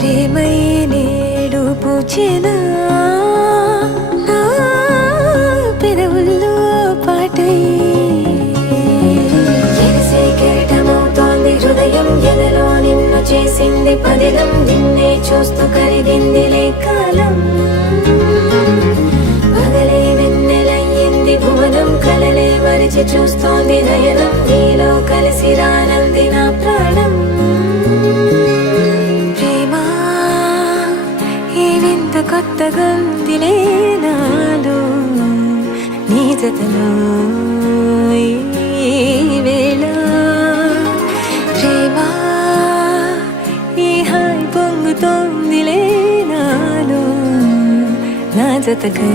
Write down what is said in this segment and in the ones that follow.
ప్రేమై నేడు పూచెనా నా పెదవుల్లో పాటై ఎగసే కెరటమవుతోంది హృదయం ఎదలో నిన్ను చేసింది పదిలం నిన్నే చూస్తూ కరిగిందిలే కాలం పగలే వెన్నెలయ్యింది భువనం కలలే మరిచి చూస్తోంది నయనం నీలో కలిసి రానంది నా ప్రాణం కొత్తగా ఉందిలే నాలో నీ జతలో ఈ వేళ ప్రేమ ఈ హాయి పొంగుతోందిలే నాలో నా జతకై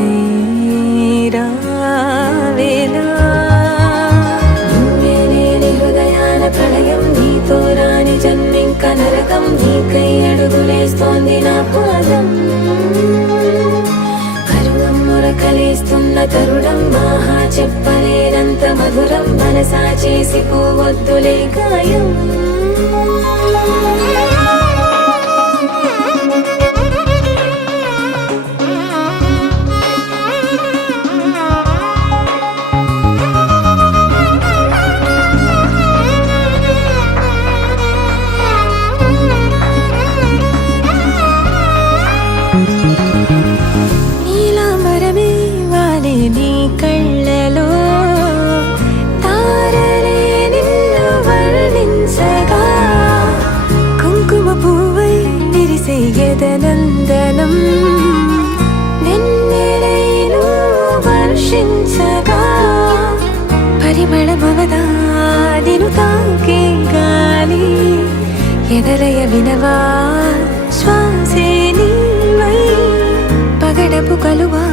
రావేళ నువ్వే లేని హృదయాల ప్రళయం నీతో రాని జన్మింక నరకం నీకై అడుగులేస్తోంది నా పాదం కలిస్తున్న తరుణం మహా చెప్పలేనంత మధురం మనసా చేసి పోవద్దులే గాయం నీ కళ్ళలో తారలే నిన్ను వర్ణించగా కుంకుమ పువ్వై విరిసే ఎదనందనం నిన్నెలైను వర్షించగా పరిమళమవదా నిన్ను తాకే గాలి ఎదలయ వినవా శ్వాసే నీవై పగడపు కలువా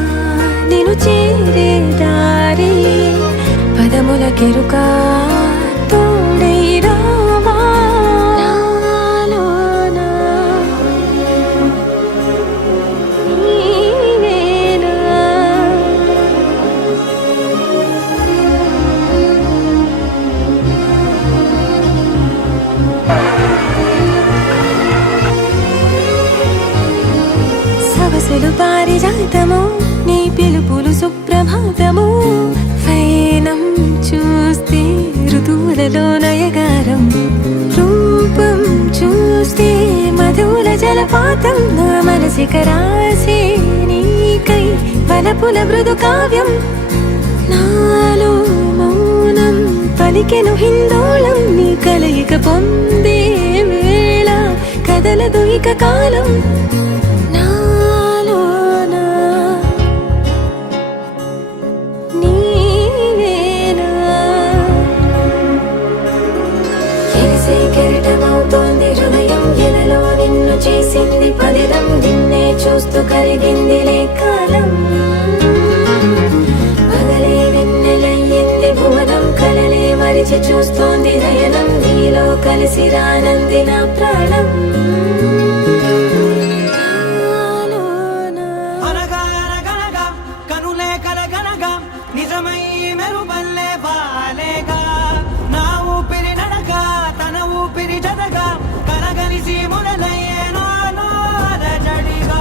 నిన్ను చేరే దారి పదముల కెరుక తోడై రావా నాలోనా నీవేనా సవసులు పారిజాతము నీ పిలుపులు సుప్రభాతము ఫైనం చూస్తే ఋతువులలో నయగారం రూపం చూస్తే మధుల జలపాతం నా మనసిక రాసే నీకై వలపుల మృదు కావ్యం నాలో మౌనం పలికెను హిందోళం నీ కలయిక పొందే వేళ కదలదు ఇక కాలం కెరటమవుతోంది హృదయం ఎలలో నిన్ను చేసింది పదిలం నిన్నే చూస్తూ కరిగిందిలే కాలం పగలే వెన్నెలయ్యింది భువనం కలలే మరిచి చూస్తోంది నయనం నీలో కలిసి రానంది నా ప్రాణం కనులే కలగనగా నిజమై మెరుపల్లే వాలేగా నా ఊపిరి నడక తన ఊపిరి జతగా కలగలిసి మొదలయ్యేనో అలజడిగా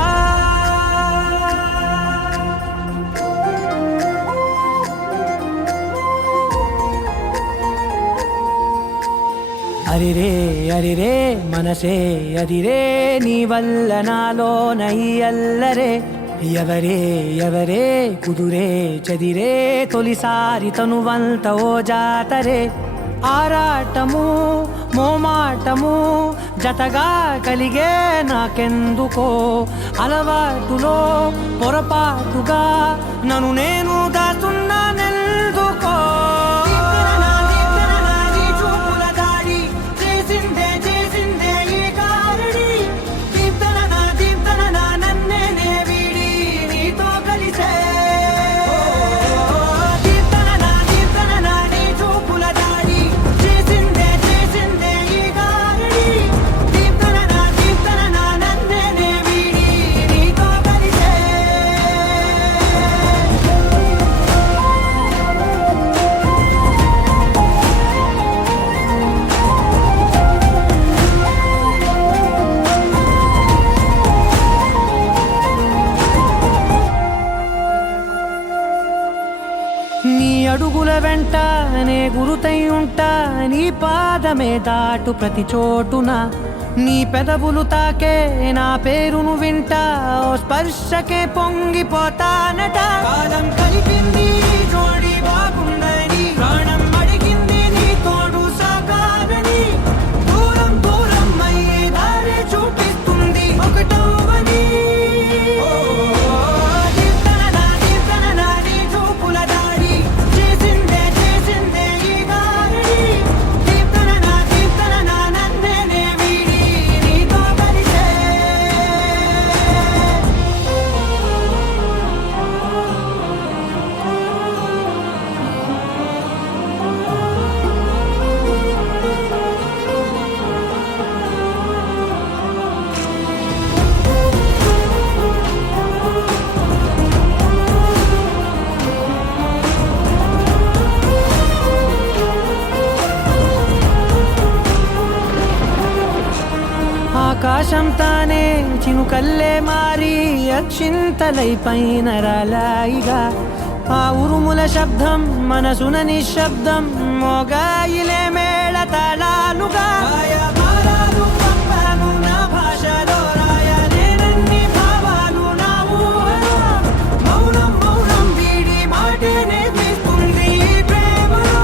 అరిరే అరిరే మనసే అదిరే నీ వల్ల నాలో నై అల్లరే ఎవరే ఎవరే కుదురే చదిరే తొలిసారి తనువంత ఓ జాతరే ఆరాటము మోమాటము జతగా కలిగే నాకెందుకో అలవాటులో పొరపాటుగా నన్ను నేను దాస్తున్నానెందుకో గురుతై ఉంటా నీ పాదమే దాటు ప్రతి చోటున నీ పెదవులు తాకే నా పేరును వింటా ఓ స్పర్శకే పొంగిపోతానట కాలం కలిపింది జోడి బాగుందని ప్రాణం అడిగింది నీ తోడు సాగాలని దూరం దూరం అయ్యే దారి చూపిస్తుంది ఒకటవని ఆకాశం తానే చినుకల్లే మారి అక్షింతలై పైన రాలాయిగా ఆ ఉరుముల శబ్దం మనసున నిశ్శబ్దం మోగాయిలే మేళ తాళాలుగా మారాలు పంపాను నా భాషలో రాయలేనన్ని భావాలు నా ఊహలో మౌనం మౌనం వీడి మాటే నేర్పిస్తుంది ప్రేమలో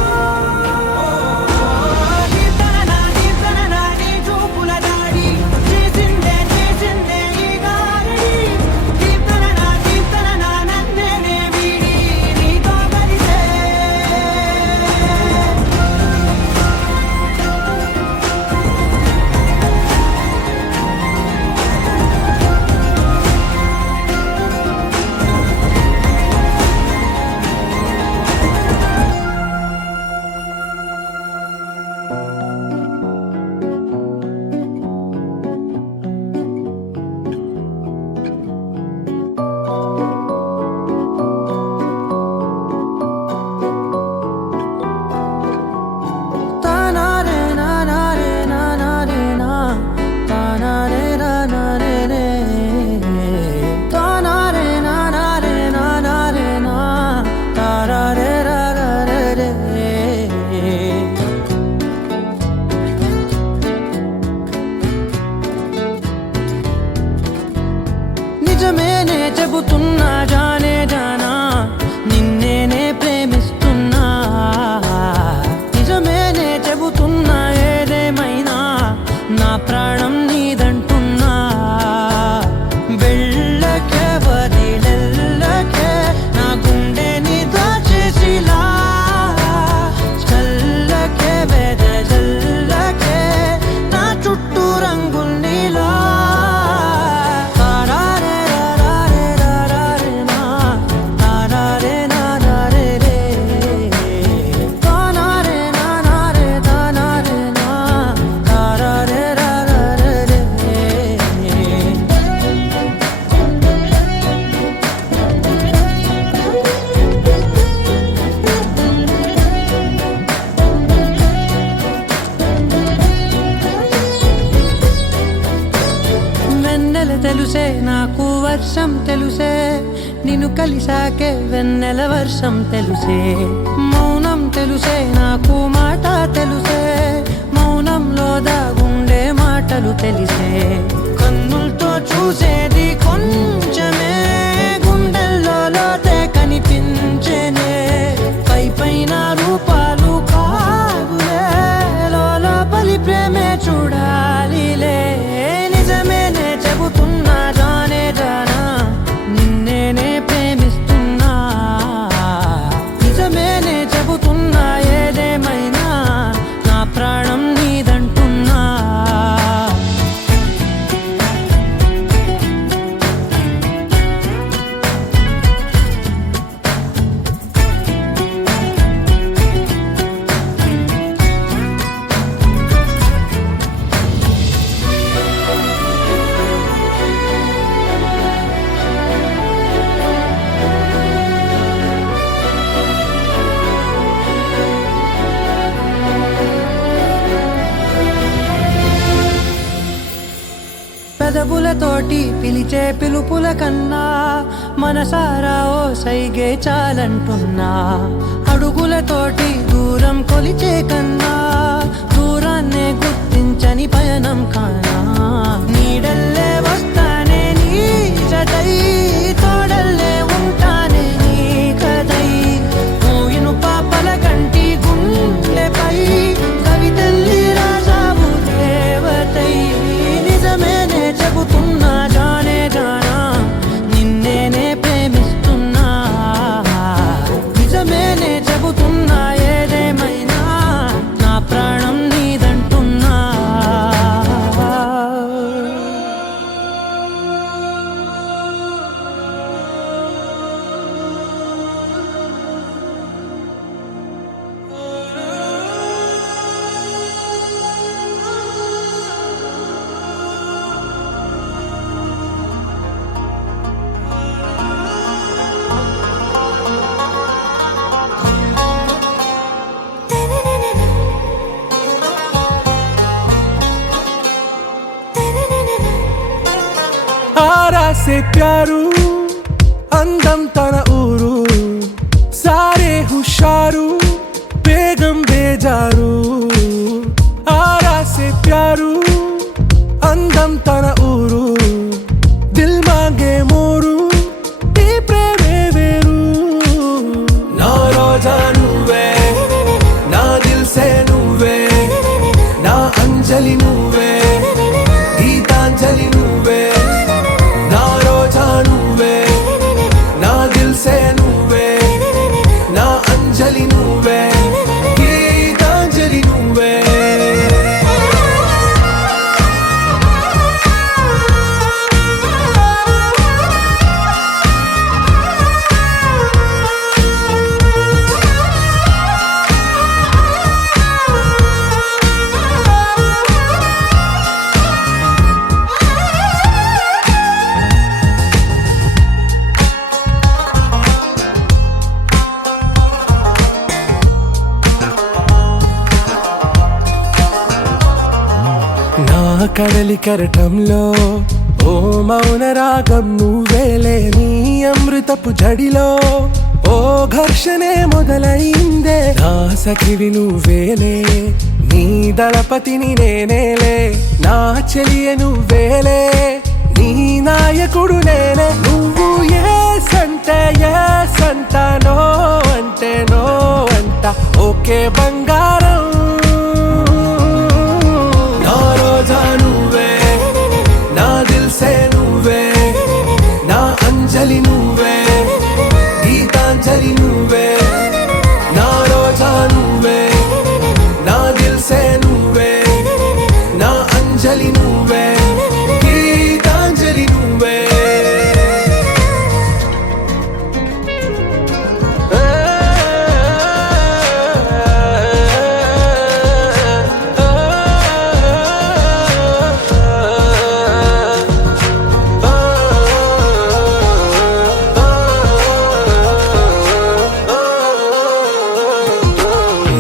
నిజమేనే చెబుతున్నా జానే జానా నిన్నేనే ప్రేమిస్తున్నా నిజమేనే చెబుతున్నా ఏదేమైనా నా ప్రాణం నీదంటున్నా వెళ్ళకే వదిలెల్లకే నా గుండెని దాచేసిలా చల్లకే వెదజల్లకే నా చుట్టూ రంగుల్నిలా తెలుసే నాకు వర్షం తెలుసే నిన్ను కలిసాకే వెన్నెల వర్షం తెలుసే మౌనం తెలుసే నాకు మాట తెలుసే మౌనంలో దాగుండే మాటలు తెలిసే కన్నులతో చూసేది కొంచెమే గుండెల్లో లోతే కనిపించేనే పై పైన రూపాలు కాదులే లోపలి ప్రేమే చూడాలిలే నిజమేనే చెబుతున్నా జానే జానా నిన్నేనే ప్రేమిస్తున్నా నిజమేనే చెబుతున్నా ఏదేమైనా నా ప్రాణం నీదంటున్నా పెదవులతోటి పిలిచే పిలుపుల కన్నా మనసారా ఓ సైగే చాలంటున్నా అడుగు అడుగులతోటి దూరం కొలిచే కన్నా దూరాన్నే గుర్తించని పయనం కానా నీడల్లే వస్తానే నీ జతై తోడల్లే ఉంటానే నీ కదై మూయిను పాపల కంటి గుండెపై కవితల్లి రాజావు దేవతై నిజమేనే చెబుతున్నా జానే జానా నిన్నేనే ప్రేమిస్తున్నా నిజమేనే చెబుతున్నా ఏదేమైనా నా ప్రాణం నీదంటున్నా आरा से प्यारू అందం తన ఊరు సారే హుషారు బేగం బేజారు ఆరా से प्यारू అందం తన ఊరు దిల్ మాంగే మోరు ఈ ప్రేమే వేరు నా రోజా నువ్వే నా దిల్ సే నువ్వే నా అంజలి నువ్వే గీతాంజలి నువ్వే నా రోజా నువ్వే నా దిల్ సే నువ్వే నా అంజలి నువ్వే గీతాంజలి నువ్వే నా కడలి కరటంలో ఓ మౌన రాగం నువ్వేలే నీ అమృతపు జడిలో ఓ ఘర్షణే మొదలైందే నా సఖివి నువ్వేలే నీ దళపతిని నేనేలే నా చెలియ నువ్వేలే నీ నాయకుడు నేనే నువ్వు ఏ సంట నో అంటే నో అంట ఓకే బంగారం నా రోజా నువ్వే నా దిల్ సే నువ్వే నా అంజలి నువ్వే గీతాంజలి నువ్వే నా రోజా నువ్వే నా దిల్ సే నువ్వే నా అంజలి నువ్వే గీతాంజలి నువ్వే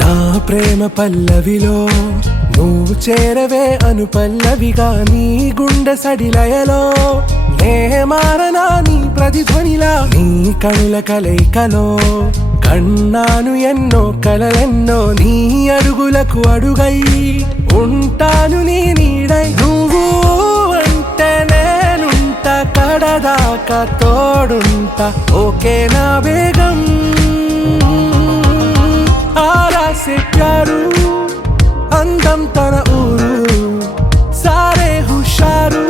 నా ప్రేమ పల్లవిలో నువ్వు చేరవే అను పల్లవిగా నీ గుండె సడిలయలో నే మారనా నీ ప్రతిధ్వనిలా నీ కనుల కలయికలో కన్నాను ఎన్నో కలలెన్నో నీ అడుగులకు అడుగై ఉంటాను నీ నీడై నువ్వు అంటే నేనుంట కడదాకా తోడుంట ఓకే నా బేగం ఆరా से प्यारू అందం తన ఊరు సారే హుషారు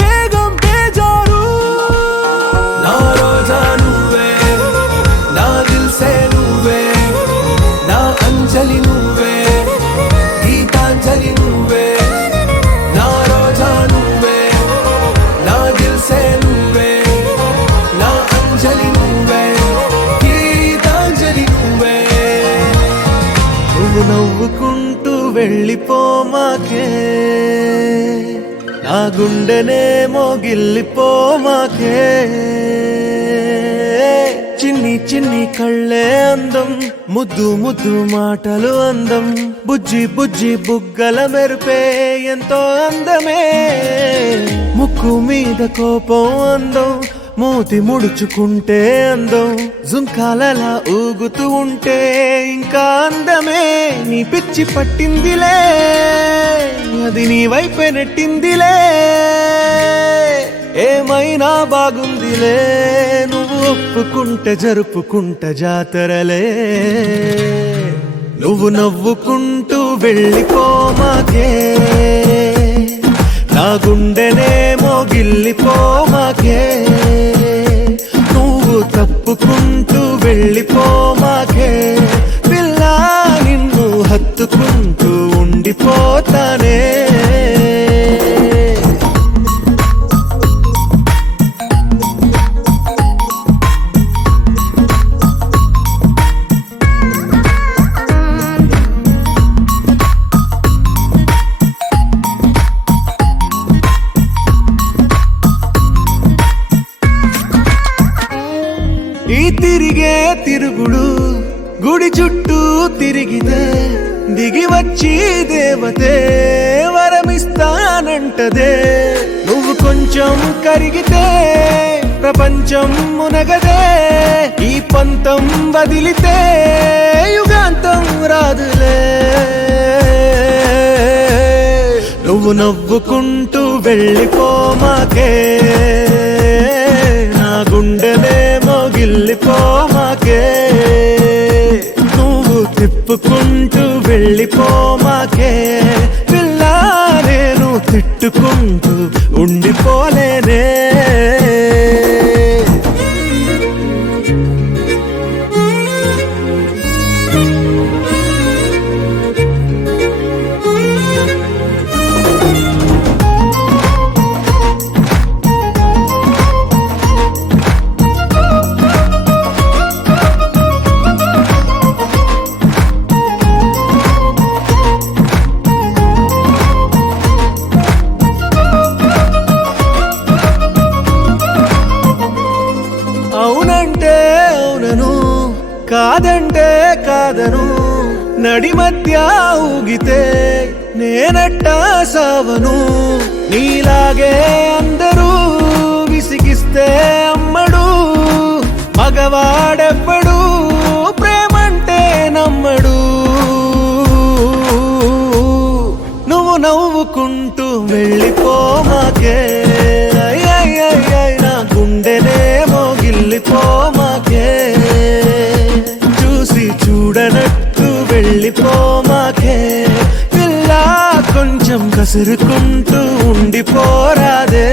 బేగం బేజారు నా రోజా నువ్వే నా దిల్ సే నువ్వే నా అంజలి నువ్వే గీతాంజలి నువ్వే నా రోజా నువ్వే నా దిల్ సే నువ్వే నా అంజలి నువ్వే గీతాంజలి నువ్వే నువ్వు నవ్వుకుంటూ వెళ్ళిపోమాకే నా గుండెనేమో గిల్లిపోమాకే చిన్ని చిన్ని కళ్ళే అందం ముద్దు ముద్దు మాటలు అందం బుజ్జి బుజ్జి బుగ్గల మెరుపే ఎంతో అందమే ముక్కు మీద కోపం అందం మూతి ముడుచుకుంటే అందం జుంకాలలా ఊగుతూ ఉంటే ఇంకా అందమే నీ పిచ్చి పట్టిందిలే అది నీ వైపే నెట్టిందిలే ఏమైనా బాగుందిలే నువ్వు ఒప్పుకుంటే జరుపుకుంట జాతరలే నువ్వు నవ్వుకుంటూ వెళ్ళిపోమాకే నా గుండెనేమో గిల్లిపోమాకే నువ్వు తప్పుకుంటూ వెళ్ళిపోమాకే పిల్ల నిన్ను హత్తుకుంటూ ఉండిపోతానే ఈ తిరిగే తిరుగుడు గుడి చుట్టూ తిరిగితే దిగి వచ్చి దేవతే వరమిస్తానంటదే నువ్వు కొంచెం కరిగితే ప్రపంచం మునగదే ఈ పంతం వదిలితే యుగాంతం రాదులే నువ్వు నవ్వుకుంటూ వెళ్ళిపోమాకే నా గుండెనేమో గిల్లిపోమాకే నువ్వు తిప్పుకుంటూ వెళ్ళిపోమాకే పిల్ల నేను తిట్టుకుంటూ ఉండిపోలేనే అవునంటే అవునను కాదంటే కాదను నడి మధ్య ఊగితే నేనట్టా సావను నీలాగే అందరూ విసిగిస్తే అమ్మడు మగవాడెవ్వడు ప్రేమంటే నమ్మడు నువ్వు నవ్వుకుంటూ వెళ్ళిపోమాకే నా గుండెనేమో గిల్లిపోమాకే చూసి చూడనట్టు వెళ్ళిపోమాకే పిల్ల కొంచెం కసురుకుంటూ ఉండిపోరాదే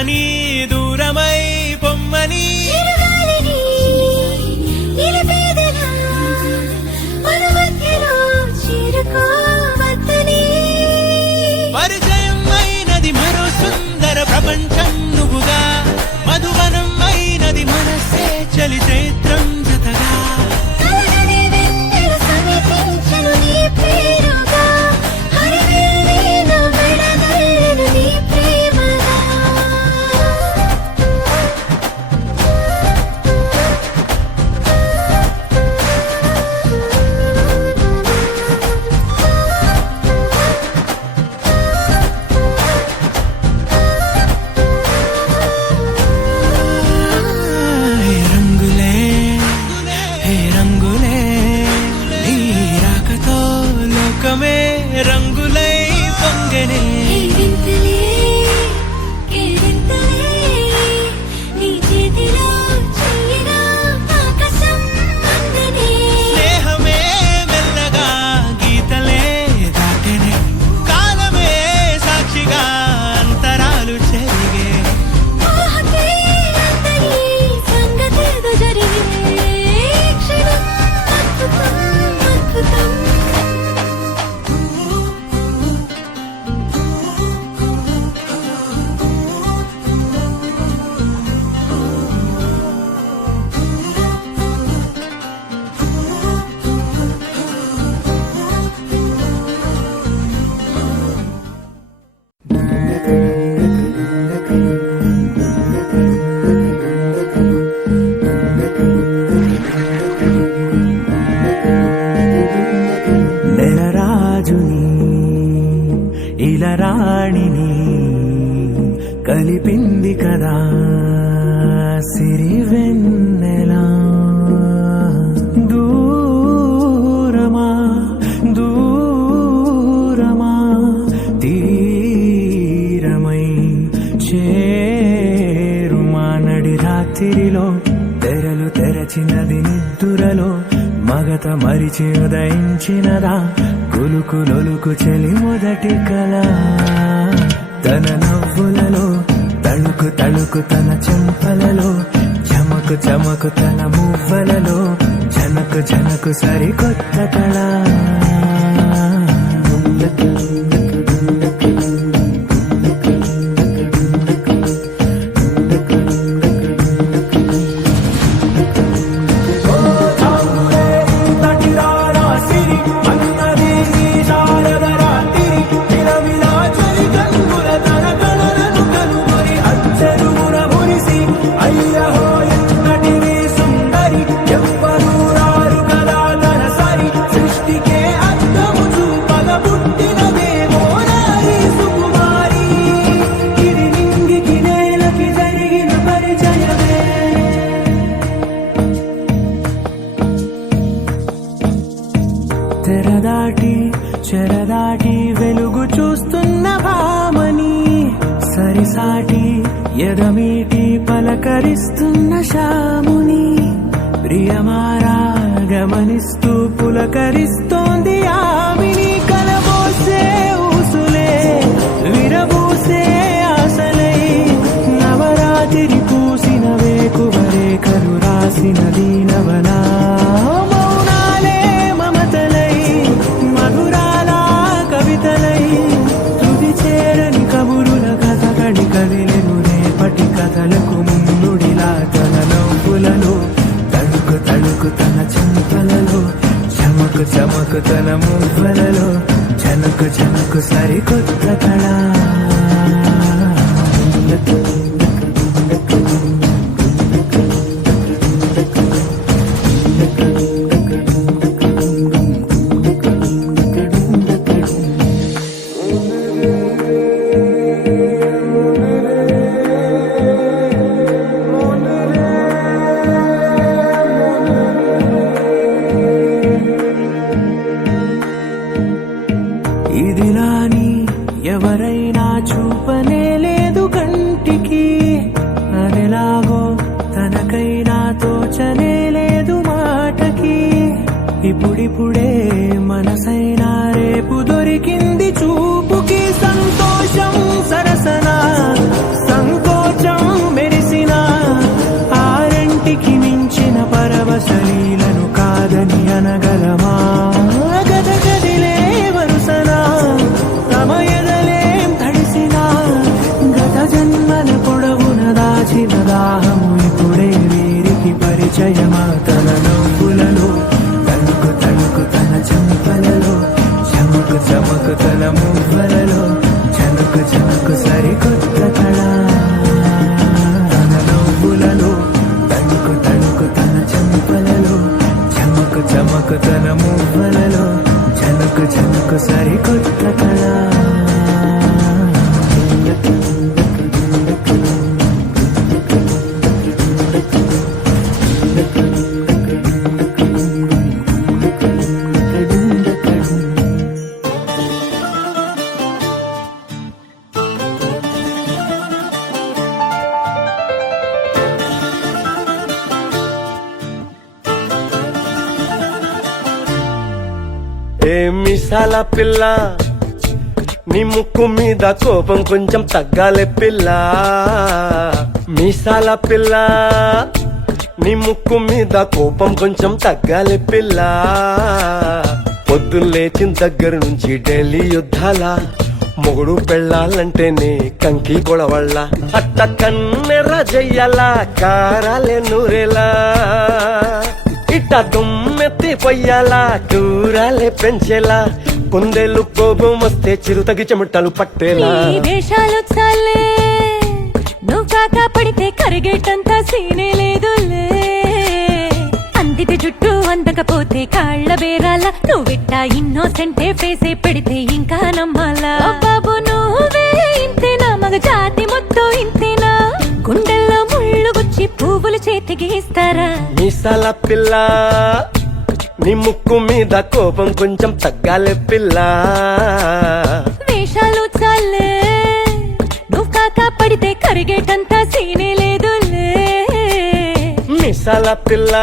చేరని దూరమై పొమ్మని చిరుగాలిని నిలిపేదెలా మన మధ్యలో చేరుకోవద్దని పరిచయం అయినది మరో సుందర ప్రపంచం నువ్వుగా మధువనం అయినది మనసే చలి చైత్రం జతగా కలగని వెన్నెల సమీపించను నీ పేరుగా హరివేళ మెడదల్లెను నీ ప్రేమగా హే రంగులే హే రంగులే నీ రాకతో లోకమే రంగులై పొంగనే వింతలే కేరింతలే నీ చేతిలో చెయ్యినా ఆకాశం అందనే స్నేహమే మెల్లగా గీతలే దాటెనే కాలమే సాక్షిగా అంతరాలు చెరిగే ఊహకే అంతని సంగతేదో జరిగే క్షణం అద్భుతం అద్భుతం నెలరాజుని ఇలా రాణిని కలిపింది కదా సిరివెన్నెలా దూరమా దూరమా తీరమై చేరుమా నడి రాత్రిలో తెరలు తెరచినది నిద్దురలో మగత మరిచి ఉదయించినదా కులుకులొలుకు చెలి మొదటి కళ తన నవ్వులలో తళుకు తళుకు తన చెంపలలో చమకు చమకు తన మువ్వలలో జనకు జనకు సరికొత్త కళ తెరదాటి చెరదాటి వెలుగు చూస్తున్న భామని సరిసాటి ఎదమీటి పలకరిస్తున్న శాముని ప్రియమారా గమనిస్తూ పులకరిస్తోంది ఆవిని కలబోసే ఊసులే విరబూసే ఆశలై నవరాత్రి పూసిన వేకువరే కరు రాసిన దీనవనా మౌనాలే మమతలై మధురాల కవితలై తుది చేరని కబురుల కథ కడి కదిలెను రేపటి కథలకు ముందుడిలా తన నవ్వులలో తడుకు తడుకు తన చెంపలలో చమకు చమకు తన మువ్వలలో జనకు జనకు సరికొత్త కళ ఇదిలాని ఎవరైనా చూపనే లేదు కంటికి అదెలాగో తనకైనా తోచనే లేదు మాటకి ఇప్పుడిప్పుడే మనసైనా రేపు దొరికింది చూపుకి సంతోషం సరసన సంకోచ రాసలీలను కాదని అనగలమా గదగదిలే వరుసనా తమ ఎదలేం తడిసినా గత జన్మల పొడవున దాచిన దాహము ఇప్పుడే వీరికి పరిచయమా తన నవ్వులలో తణుకు తణుకు తన చెంపలలో చమకు చమకు తన మువ్వలలో చనుకు చనుకు సరికొత్త కళ తన నవ్వులలో తణుకు తణుకు తన చెంపలలో చమకు చమకు తన మువ్వలలో చనుకు చనుకు సరికొత్త కళ ఏ మిసాల పిల్ల నీ ముక్కు మీద కోపం కొంచెం తగ్గాలే పిల్ల మీసాల పిల్ల నీ ముక్కు మీద కోపం కొంచెం తగ్గాలే పిల్ల పొద్దున్న లేచిన దగ్గర నుంచి ఢిల్లీ యుద్ధాల మొగుడు పెళ్ళాలంటేనే కంకి కొడవళ్ళ అట్ట కన్నెర్ర చెయ్యాల కారాలే నూరేలా ఇట్ట దుమ్మెత్తి పొయ్యాలా కూరాలే పెంచేలా కొందేళ్ళు కోపం వస్తే చిరుతగి చెమటలు పట్టేలా నీ వేషాలు చాలే నువ్వు కాక పడితే కరిగేటంత సీనే లేదులే అందిది జుట్టు అందకపోతే కాళ్ళ బేరాల నువ్విట్ట ఇన్నోసెంటే ఫేసే పెడితే ఇంకా నమ్మాలా బాబు నువ్వే ఇంతేనా మగ జాతి మొత్తం ఇంతేనా గుండెల్లో ముళ్ళు గుచ్చి పువ్వులు చేతికి ఇస్తారా మీసాల పిల్ల నీ ముక్కు మీద కోపం కొంచెం తగ్గాలే పిల్ల వేషాలు చాలే నువ్వు కాక పడితే కరిగేటంత సీనే లేదులే మీసాల పిల్ల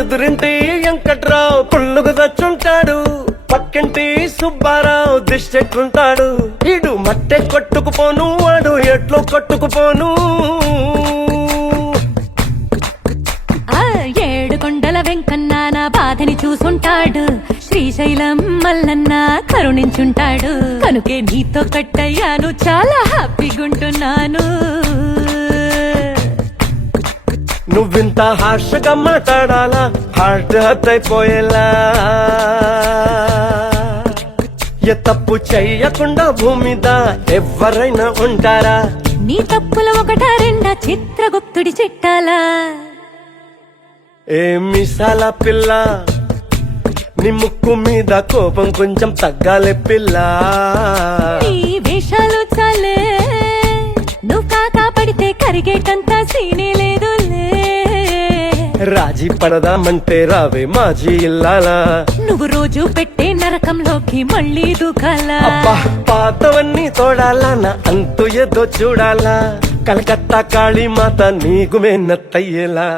ఎదురింటి వెంకట్రావు పుల్లుకు తెచ్చుంటాడు పక్కింటి సుబ్బారావు దిష్టెట్టుంటాడు ఇడు మట్టె కొట్టుకుపోను వాడు ఎట్లు కొట్టుకుపోను ఏడు కొండల వెంకన్న నా బాధని చూసుంటాడు శ్రీశైలం మల్లన్న కరుణించుంటాడు కనుకే నీతో కట్టయ్యాను చాలా హ్యాపీగుంటున్నాను నువ్వింత హార్షగా మాట్లాడాలా హార్ట్ హర్ట్ అయిపోయేలా ఏ తప్పు చెయ్యకుండా భూమిద ఎవరైనా ఉంటారా నీ తప్పులు ఒకటా రెండా చిత్రగుప్తుడి చిట్టాలా ఏ మిసాల పిల్ల నీ ముక్కు మీద కోపం కొంచెం తగ్గాలే పిల్ల నీ వేషాలు చాలే నువ్వు కాకా పడితే కరిగేటంత సీనే లేదులే రాజీ పడదామంటే రావే మాజీ ఇల్లాలా నువ్వు రోజు పెట్టే నరకంలోకి మళ్ళీ దూకాలా అబ్బా పాతవన్నీ తోడాలా నా అంతు ఏదో చూడాలా కలకత్తా కాళీ మాత నీకు మెన్నత్తయ్యేలా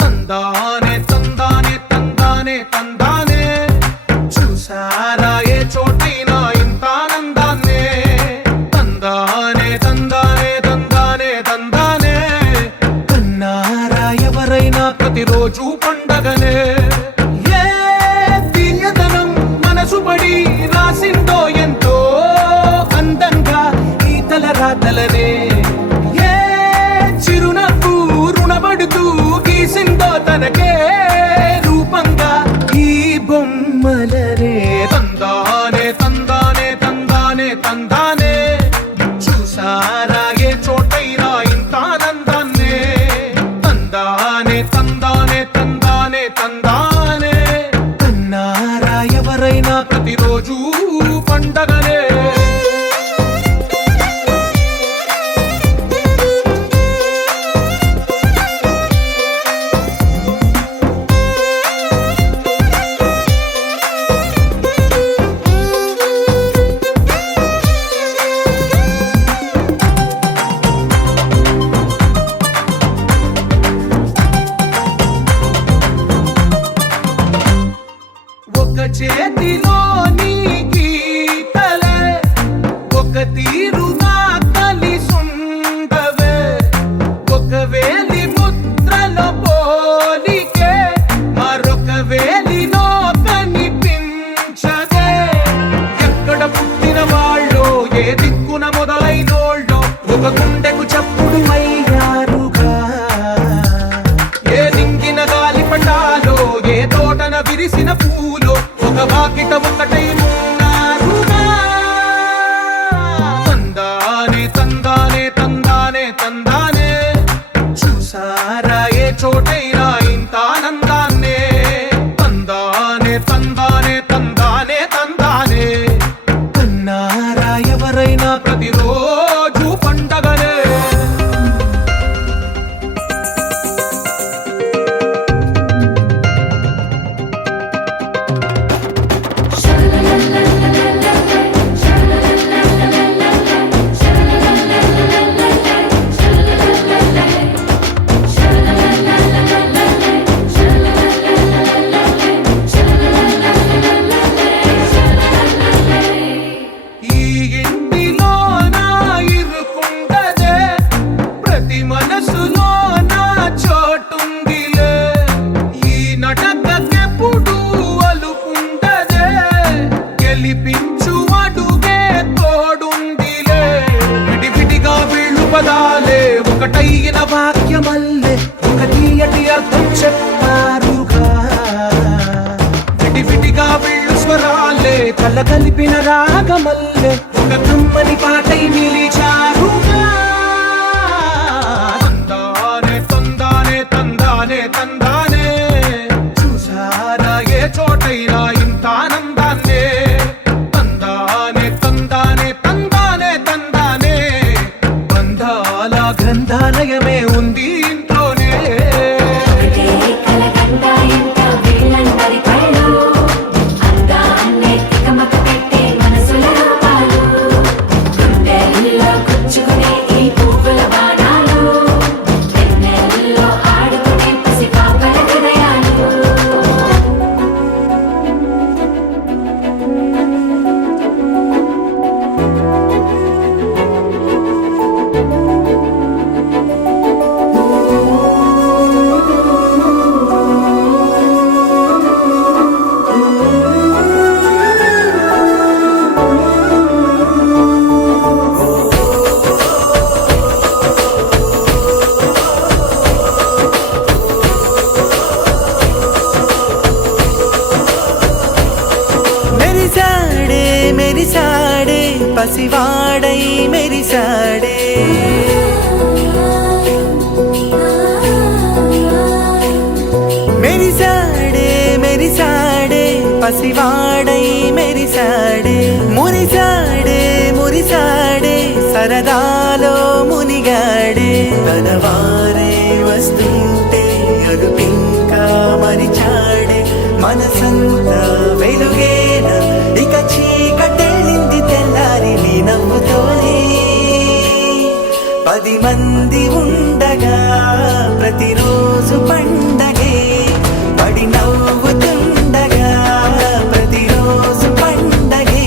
తందానే తందానే తందానే తందానే చూసారా ఏ చోటైనా ఇంత ఆనందాన్నే తందానే తందానే తందానే తందానే కన్నారా ఎవరైనా ప్రతిరోజు పండగనే ఏ రాతలనే ఏ చిరునవ్వు రుణపడుతూ గీసిందో తనకే రూపంగా ఈ బొమ్మలనే తందానే తందానే తందానే తందానే చూసారా ఏ చోటైనా ఇంత ఆనందాన్నే తందానే తందానే తందానే తందానే కన్నారా ఎవరైనా ప్రతిరోజు పండగనే ఒక చేతిలో నీ గీతలే ఒక తీరుగా కలిసుండవే ఒక వేలి ముద్రల పోలికే మరొక వేలిలో కనిపించదే ఎక్కడ పుట్టిన వాళ్ళో ఏ దిక్కున మొదలైనోళ్ళో ఒక గుండెకు చప్పుడు అయ్యారుగా ఏ దింగిన గాలి పటాలో ఏ తోటన విరిసిన పూలో ఒక వాకిట ఒకటై ఉన్నారుగా తందానే తందానే తందానే తందానే చూసారా ఏ చోటైనా ఇంత ఆనందాన్నే తందానే తందానే తందానే తందానే కన్నారా ఎవరైనా ప్రతిరోజు పండగనే ఈ ఇంటిలో నా ఇరుకుండదే ప్రతి మనసులో నా చోటుందిలే ఈ నటకెప్పుడు అలుపుండదే గెలిపించు అడుగే తోడుందిలే విడివిడిగా వీళ్ళు పదాలే ఒకటైన వాక్యమల్లే ఒక తీయటి అర్థం చెప్పారుగా విడివిడిగా వీళ్ళు స్వరాలే కల కలిపిన రాగమల్లే ఒక కమ్మని పాటై నిలిచారుగా తందానే తందానే తందానే తందానే చూసారా ఏ చోటైనా ఇంత ఆనందాన్నే తందానే తందానే తందానే తందానే బంధాల గ్రంథాలయమే ఉంది ఇంట్లోనే కలకండ ఎంత వీళ్ళందరి కళ్ళు అందాన్నే తికమక పెట్టే మనసుల రూపాలు గుండెల్లో గుచ్చుకునే ఈ పువ్వుల బాణాలు వెన్నెల్లో ఆడుకునే పసిపాపల హృదయాలు మెరిసాడే మెరిసాడే పసివాడై మెరిసాడే మెరిసాడే మెరిసాడే పసివాడై మెరిసాడే మురిసాడే మురిసాడే సరదాలో మునిగాడే తన వారే వస్తుంటే అదుపింకా మరిచాడే మనసంతా వెలుగేనా ఇక చీకటెళ్ళింది తెల్లారి నీ నవ్వుతోనే 10 మంది ఉండగా ప్రతిరోజు పండగే పడి నవ్వుతుండగా ప్రతిరోజు పండగే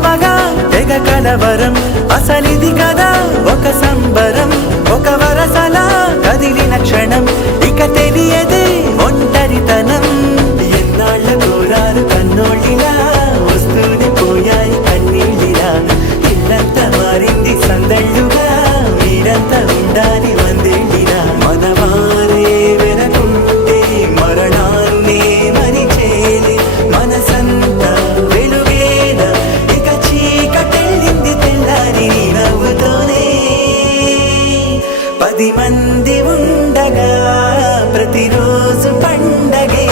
కలవగా తెగ కలవరం అసలిది కదా ఒక సంబరం ఒక వరసలా కదిలిన క్షణం ఇక తెలియదే ఒంటరితనం ఎన్నాళ్ళ కోరారు కన్నోళ్ళిలా వస్తూనే పోయాయి కన్నీళ్ళిలా ఇల్లంతా మారింది సందళ్ళుగా మీరంతా ఉండాలి వందేళ్ళిలా మనవారే వెనకుంటే మరణాన్నే మరిచేలే మనసంతా వెలుగేన ఇక చీకటెళ్ళింది తెల్లారి నీ నవ్వుతోనే 10 మంది ఉండగా ప్రతిరోజు పండగే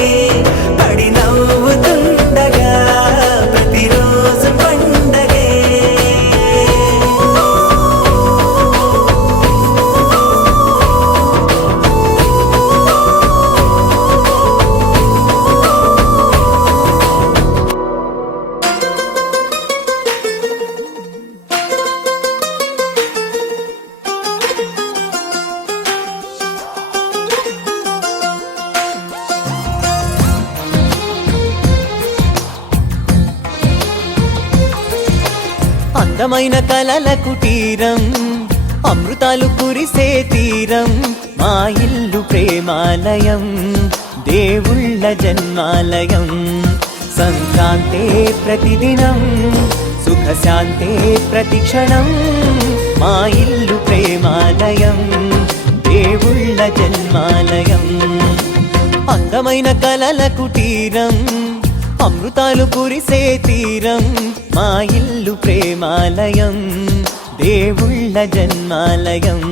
పడి నవ్వుతుండగా ప్రతిరోజు పండగే అందమైన కలల కుటీరం అమృతాలు కురిసే తీరం మా ఇల్లు ప్రేమాలయం దేవుళ్ళ జన్మాలయం సంక్రాంతే ప్రతిదినం సుఖశాంతే ప్రతిక్షణం మా ఇల్లు ప్రేమాలయం దేవుళ్ళ జన్మాలయం అందమైన కలల కుటీరం అమృతాలు కురిసే తీరం మా ఇల్లు ప్రేమాలయం దేవుళ్ళ జన్మాలయం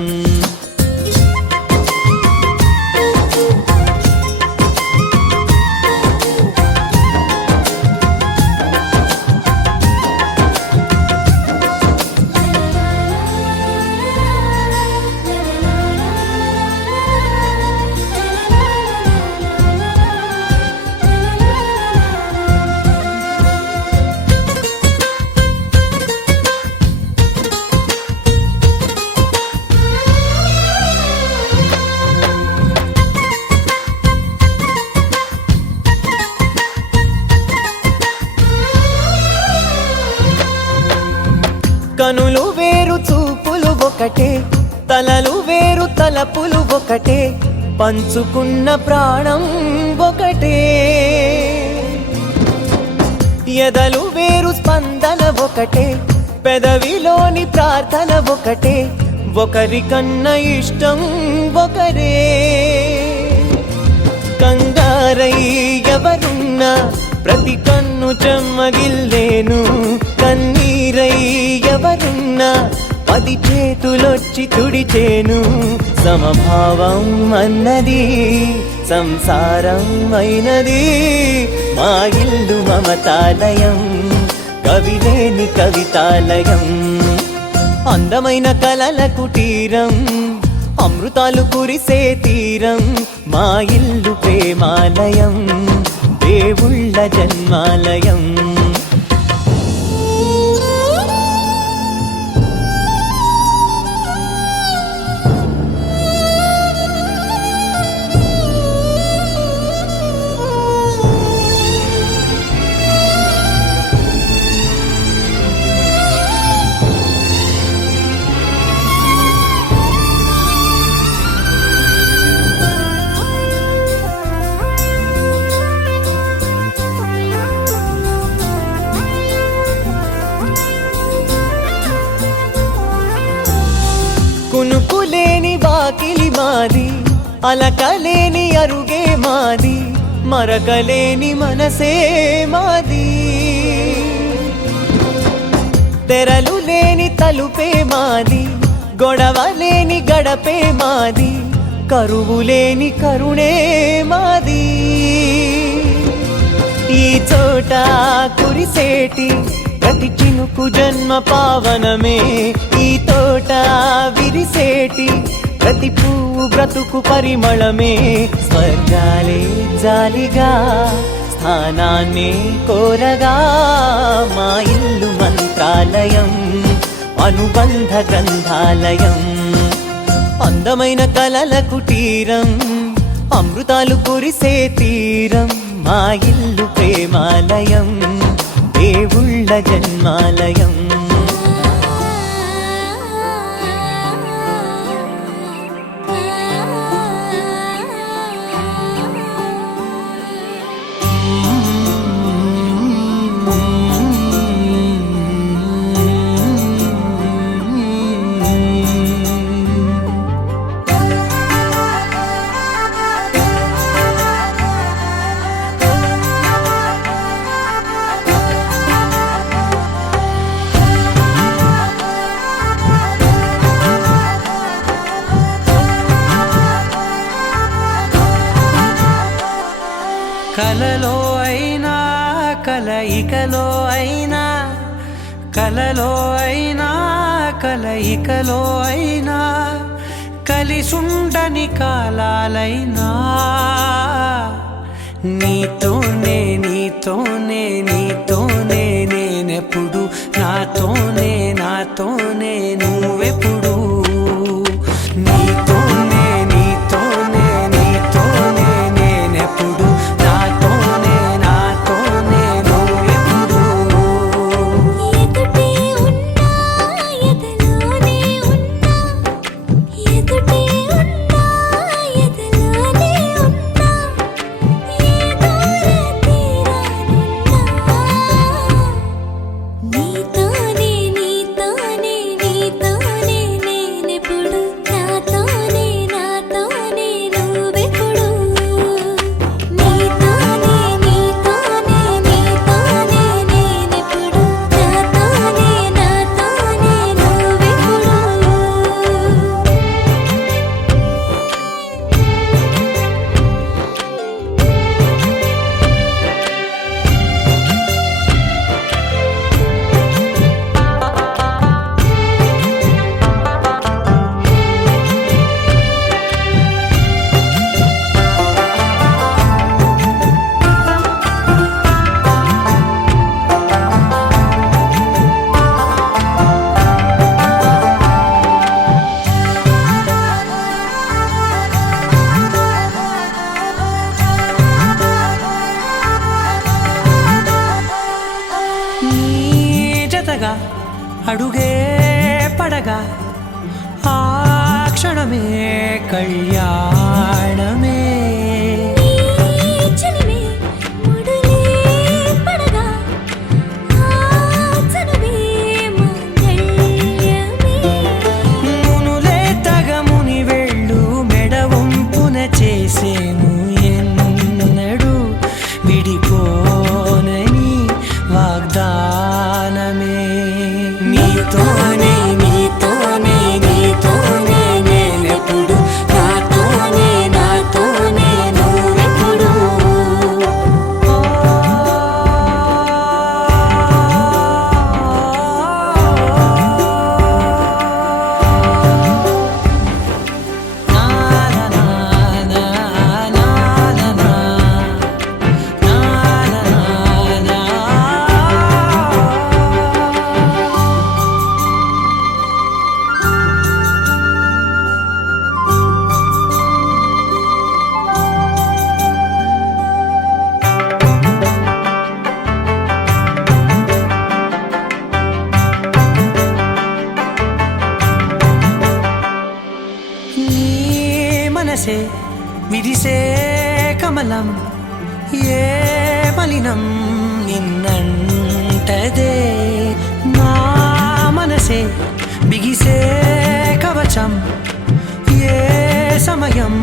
కనులు వేరు చూపులు ఒకటే తలలు వేరు తలపులు ఒకటే పంచుకున్న ప్రాణం ఒకటే ఎదలు వేరు స్పందన ఒకటే పెదవిలోని ప్రార్థన ఒకటే ఒకరికన్నా ఇష్టం ఒకరే కంగారై ఎవరున్నా ప్రతి కన్ను చెమ్మగిల్లేను కన్నీరై ఎవరున్నా 10 చేతులొచ్చి తుడిచేను సమభావం అన్నది సంసారం అయినది మా ఇల్లు మమతాలయం కవిలేని కవితాలయం అందమైన కలల కుటీరం అమృతాలు కురిసే తీరం మా ఇల్లు ప్రేమాలయం దేవుళ్ళ జన్మాలయం కునుకులేని వాకిలి మాది అలకలేని అరుగే మాది మరకలేని మనసే మాది తెరలు లేని తలుపే మాది గొడవ లేని గడపే మాది కరువు లేని కరుణే మాది ఈ చోట కురిసేటి ప్రతి చినుకు జన్మ పావనమే ఈ తోట విరిసేటి ప్రతి పువ్వు బ్రతుకు పరిమళమే స్వర్గాలే జాలిగా స్థానాన్ని కోరగా మా ఇల్లు మంత్రాలయం అనుబంధ గ్రంథాలయం అందమైన కలల కుటీరం అమృతాలు కురిసే తీరం మా ఇల్లు ప్రేమాలయం దేవుళ్ళ జన్మాలయం. కలలో అయినా కలయికలో అయినా, కలలో అయినా కలయికలో అయినా, కలిసుండని కాలాలైనా నీతోనే నీతోనే నీతోనే నేనెప్పుడు, నాతోనే నాతోనే నువ్వెప్పుడు. నీతోనే నీతోనే నీతోనే నేనెప్పుడు, నాతోనే నాతోనే నువ్వెప్పుడు. ఎదుటే ఉన్నా ఎదలోనే ఉన్నా, ఎదుటే ఉన్నా ఎదలోనే ఉన్నా, ఏ దూర తీరానున్నా, నీతోనే నీతోనే నీతోనే నేనెప్పుడు, నాతోనే నాతోనే నువ్వెప్పుడు. నీతోనే నీతోనే నీతోనే నేనెప్పుడు, నాతోనే నాతోనే నువ్వెప్పుడు. నీ జతగా అడుగే పడగా ఆ క్షణమే కళ్యాణమే. నీ చెలిమే ముడులే పడగా ఆ చనువే మంగళమే. మునులే తగముని వెళ్ళు మెడ వంపున చేసేను ఎన్నడు విడిపోనని వాగ్దానమే. నీతోనే నీతోనే నీతోనే నేనెప్పుడు, నాతోనే నాతోనే నువ్వెప్పుడు. నా నా నా నా నా నా నా. నీ మనసే విరిసే కమలం, ఏ మలినం నిన్నంటదే. నా మనసే బిగిసే కవచం, ఏ సమయం